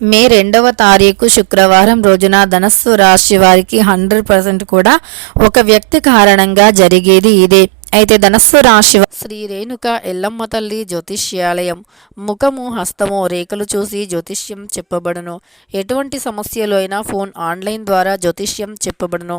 మే రెండవ తారీఖు శుక్రవారం రోజున ధనస్సు రాశి వారికి హండ్రెడ్ పర్సెంట్ కూడా ఒక వ్యక్తి కారణంగా జరిగేది ఇదే. అయితే ధనస్సు రాశి శ్రీ రేణుక ఎల్లమ్మ తల్లి జ్యోతిష్యాలయం. ముఖము హస్తము రేఖలు చూసి జ్యోతిష్యం చెప్పబడును. ఎటువంటి సమస్యలు అయినా ఫోన్ ఆన్లైన్ ద్వారా జ్యోతిష్యం చెప్పబడును.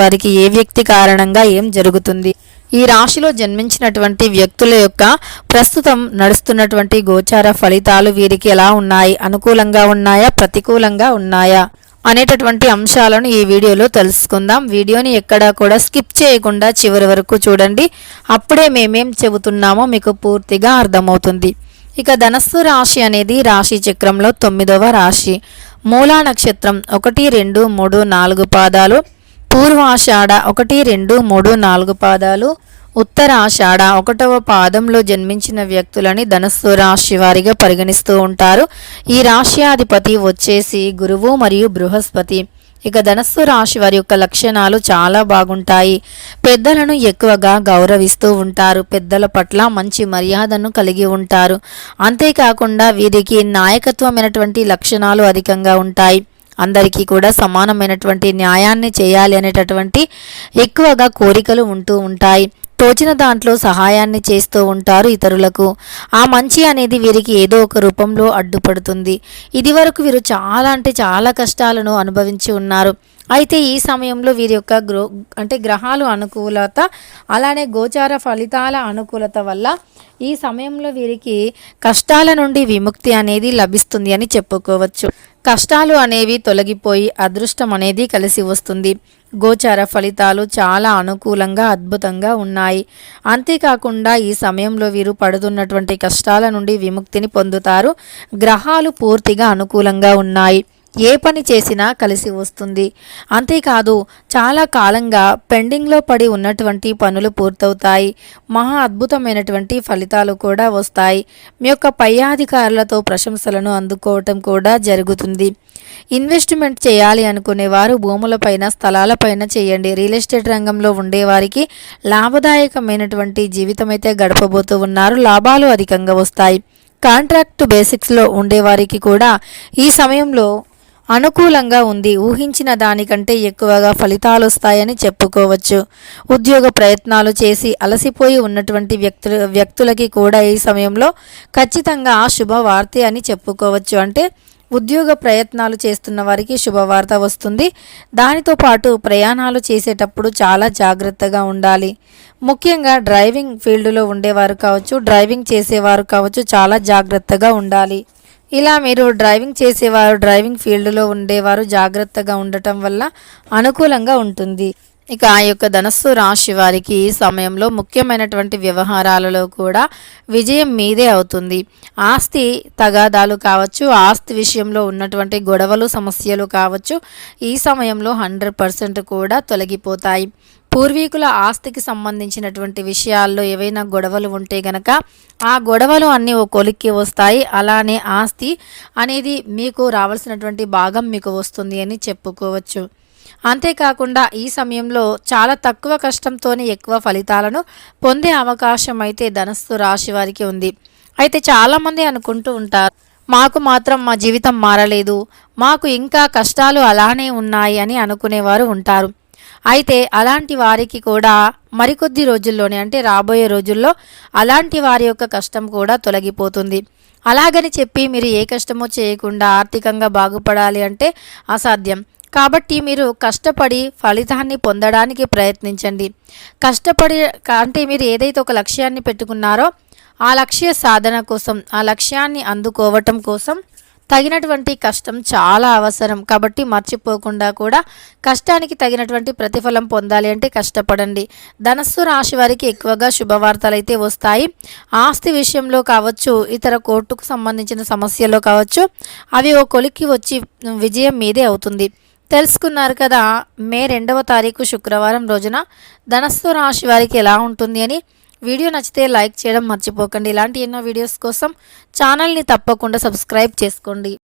వారికి ఏ వ్యక్తి కారణంగా ఏం జరుగుతుంది? ఈ రాశిలో జన్మించినటువంటి వ్యక్తుల యొక్క ప్రస్తుతం నడుస్తున్నటువంటి గోచార ఫలితాలు వీరికి ఎలా ఉన్నాయి? అనుకూలంగా ఉన్నాయా? ప్రతికూలంగా ఉన్నాయా? అనేటటువంటి అంశాలను ఈ వీడియోలో తెలుసుకుందాం. వీడియోని ఎక్కడా కూడా స్కిప్ చేయకుండా చివరి వరకు చూడండి. అప్పుడే మేమేం చెబుతున్నామో మీకు పూర్తిగా అర్థమవుతుంది. ఇక ధనస్సు రాశి అనేది రాశి చక్రంలో తొమ్మిదవ రాశి. మూలా నక్షత్రం ఒకటి రెండు మూడు నాలుగు పాదాలు. పూర్వాషాఢ ఒకటి రెండు మూడు నాలుగు పాదాలు. ఉత్తరాషాఢ ఒకటవ పాదంలో జన్మించిన వ్యక్తులని ధనస్సు రాశి వారిగా పరిగణిస్తూ ఉంటారు. ఈ రాశ్యాధిపతి వచ్చేసి గురువు మరియు బృహస్పతి. ఇక ధనస్సు రాశి వారి యొక్క లక్షణాలు చాలా బాగుంటాయి. పెద్దలను ఎక్కువగా గౌరవిస్తూ ఉంటారు. పెద్దల పట్ల మంచి మర్యాదను కలిగి ఉంటారు. అంతేకాకుండా వీరికి నాయకత్వమైనటువంటి లక్షణాలు అధికంగా ఉంటాయి. అందరికీ కూడా సమానమైనటువంటి న్యాయాన్ని చేయాలి అనేటటువంటి ఎక్కువగా కోరికలు ఉంటూ ఉంటాయి. తోచిన దాంట్లో సహాయాన్ని చేస్తూ ఉంటారు ఇతరులకు. ఆ మంచి అనేది వీరికి ఏదో ఒక రూపంలో అడ్డుపడుతుంది. ఇది వరకు వీరు చాలా అంటే చాలా కష్టాలను అనుభవించి ఉన్నారు. అయితే ఈ సమయంలో వీరి యొక్క గ్రో అంటే గ్రహాలు అనుకూలత అలానే గోచార ఫలితాల అనుకూలత వల్ల ఈ సమయంలో వీరికి కష్టాల నుండి విముక్తి అనేది లభిస్తుంది అని చెప్పుకోవచ్చు. కష్టాలు అనేవి తొలగిపోయి అదృష్టం అనేది కలిసి వస్తుంది. గోచార ఫలితాలు చాలా అనుకూలంగా అద్భుతంగా ఉన్నాయి. అంతేకాకుండా ఈ సమయంలో వీరు పడుతున్నటువంటి కష్టాల నుండి విముక్తిని పొందుతారు. గ్రహాలు పూర్తిగా అనుకూలంగా ఉన్నాయి. ఏ పని చేసినా కలిసి వస్తుంది. అంతేకాదు చాలా కాలంగా పెండింగ్లో పడి ఉన్నటువంటి పనులు పూర్తవుతాయి. మహా అద్భుతమైనటువంటి ఫలితాలు కూడా వస్తాయి. మీ యొక్క పై అధికారులతో ప్రశంసలను అందుకోవటం కూడా జరుగుతుంది. ఇన్వెస్ట్మెంట్ చేయాలి అనుకునేవారు భూములపైన స్థలాలపైన చేయండి. రియల్ ఎస్టేట్ రంగంలో ఉండేవారికి లాభదాయకమైనటువంటి జీవితం అయితే గడపబోతూ ఉన్నారు. లాభాలు అధికంగా వస్తాయి. కాంట్రాక్ట్ బేసిక్స్లో ఉండేవారికి కూడా ఈ సమయంలో అనుకూలంగా ఉంది. ఊహించిన దానికంటే ఎక్కువగా ఫలితాలు వస్తాయని చెప్పుకోవచ్చు. ఉద్యోగ ప్రయత్నాలు చేసి అలసిపోయి ఉన్నటువంటి వ్యక్తులు వ్యక్తులకి కూడా ఈ సమయంలో ఖచ్చితంగా ఆ శుభవార్త అని చెప్పుకోవచ్చు. అంటే ఉద్యోగ ప్రయత్నాలు చేస్తున్న వారికి శుభవార్త వస్తుంది. దానితో పాటు ప్రయాణాలు చేసేటప్పుడు చాలా జాగ్రత్తగా ఉండాలి. ముఖ్యంగా డ్రైవింగ్ ఫీల్డ్లో ఉండేవారు కావచ్చు డ్రైవింగ్ చేసేవారు కావచ్చు చాలా జాగ్రత్తగా ఉండాలి. ఇలా మీరు డ్రైవింగ్ చేసేవారు డ్రైవింగ్ ఫీల్డ్లో ఉండేవారు జాగ్రత్తగా ఉండటం వల్ల అనుకూలంగా ఉంటుంది. ఇక ఆ యొక్క ధనస్సు రాశి వారికి ఈ సమయంలో ముఖ్యమైనటువంటి వ్యవహారాలలో కూడా విజయం మీదే అవుతుంది. ఆస్తి తగాదాలు కావచ్చు ఆస్తి విషయంలో ఉన్నటువంటి గొడవలు సమస్యలు కావచ్చు ఈ సమయంలో హండ్రెడ్ పర్సెంట్ కూడా తొలగిపోతాయి. పూర్వీకుల ఆస్తికి సంబంధించినటువంటి విషయాల్లో ఏవైనా గొడవలు ఉంటే గనక ఆ గొడవలు అన్నీ ఓ కొలిక్కి వస్తాయి. అలానే ఆస్తి అనేది మీకు రావాల్సినటువంటి భాగం మీకు వస్తుంది అని చెప్పుకోవచ్చు. అంతేకాకుండా ఈ సమయంలో చాలా తక్కువ కష్టంతోనే ఎక్కువ ఫలితాలను పొందే అవకాశం అయితే ధనస్సు రాశి వారికి ఉంది. అయితే చాలామంది అనుకుంటూ ఉంటారు మాకు మాత్రం మా జీవితం మారలేదు మాకు ఇంకా కష్టాలు అలానే ఉన్నాయి అని అనుకునేవారు ఉంటారు. అయితే అలాంటి వారికి కూడా మరికొద్ది రోజుల్లోనే అంటే రాబోయే రోజుల్లో అలాంటి వారి యొక్క కష్టం కూడా తొలగిపోతుంది. అలాగని చెప్పి మీరు ఏ కష్టమో చేయకుండా ఆర్థికంగా బాగుపడాలి అంటే అసాధ్యం. కాబట్టి మీరు కష్టపడి ఫలితాన్ని పొందడానికి ప్రయత్నించండి. కష్టపడి అంటే మీరు ఏదైతే ఒక లక్ష్యాన్ని పెట్టుకున్నారో ఆ లక్ష్య సాధన కోసం ఆ లక్ష్యాన్ని అందుకోవటం కోసం తగినటువంటి కష్టం చాలా అవసరం. కాబట్టి మర్చిపోకుండా కూడా కష్టానికి తగినటువంటి ప్రతిఫలం పొందాలి అంటే కష్టపడండి. ధనస్సు రాశి వారికి ఎక్కువగా శుభవార్తలు అయితే వస్తాయి. ఆస్తి విషయంలో కావచ్చు ఇతర కోర్టుకు సంబంధించిన సమస్యలో కావచ్చు అవి ఓ కొలిక్కి వచ్చి విజయం మీదే అవుతుంది. తెలుసుకున్నారు కదా మే రెండవ తారీఖు శుక్రవారం రోజున ధనస్సు రాశి వారికి ఎలా ఉంటుంది అని. వీడియో నచ్చితే లైక్ చేయడం మర్చిపోకండి. ఇలాంటి ఎన్నో వీడియోస్ కోసం ఛానల్ని తప్పకుండా సబ్స్క్రైబ్ చేసుకోండి.